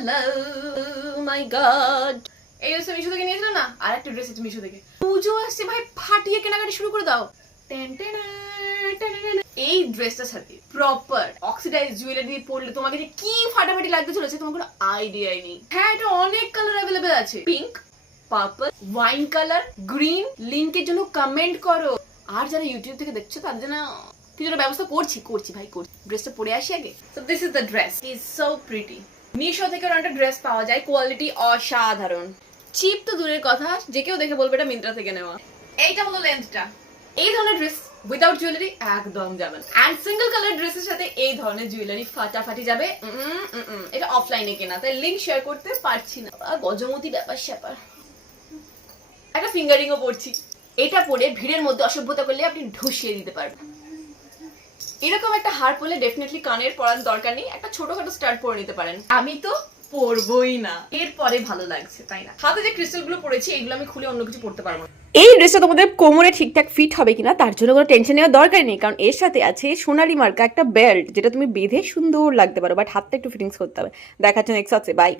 Hello my god, এই ড্রেসটা মিশো থেকে নিয়েছিল না, আর একটা ড্রেস আছে মিশো থেকে। পুজো আসছে ভাই, ফাটিয়ে কেনাকাটি শুরু করে দাও। এই ড্রেসটার সাথে প্রপার অক্সিডাইজ জুয়েলারি দিয়ে পরলে তোমাকে যে কি ফাটাফাটি লাগতে চলেছে তোমার কোনো আইডিয়াই নেই। হ্যাঁ, এটা অনেক কালার অ্যাভেলেবেল আছে, pink, purple, wine colour, green. লিংকের জন্য কমেন্ট করো। আর যারা ইউটিউব থেকে দেখছো তাদের জন্য কিছুটা ব্যবস্থা করছি ভাই, করছি। ড্রেসটা পরে আসি আগে। So this is the dress, is so pretty. Meesho থেকে একটা ড্রেস পাওয়া যায়, কোয়ালিটি অসাধারণ। চিপ তো দূরের কথা, যে কেউ দেখে বলবে এটা মিন্ত্রা থেকে নেওয়া। এইটা হলো লেন্থটা। এই ধরনের ড্রেস উইদাউট জুয়েলারি একদম যাবে না। এন্ড সিঙ্গেল কালার ড্রেসের সাথে এই ধরনের জুয়েলারি ফাটাফাটি যাবে। এটা অফলাইনে কেনা, তাই লিংক শেয়ার করতে পারছি না। গজমতি ব্যাপার স্যাপার। একটা ফিঙ্গারিংও পরছি। এটা পরে ভিড়ের মধ্যে অসভ্যতা করলে আপনি ঢুসিয়ে দিতে পারবেন। এরকম একটা হার পরলে ডেফিনেটলি কানের পরার দরকার নেই, একটা ছোটখাটো স্টার্ট পরে নিতে পারেন। আমি তো পরবই না, এরপরে ভালো লাগছে তাই না। হাতে যে ক্রিস্টাল গুলো পরেছি এগুলো আমি খুলে অন্য কিছু পড়তে পারবো না। এই ড্রেসটা তোমাদের কোমরে ঠিকঠাক ফিট হবে কিনা তার জন্য কোনো টেনশন নেওয়ার দরকার নেই, কারণ এর সাথে আছে সোনালী মার্কা একটা বেল্ট, যেটা তুমি বেঁধে সুন্দর লাগতে পারো, বাট হাতটা একটু ফিটিংস করতে হবে। দেখার জন্য নেক্সট আছে, বাই।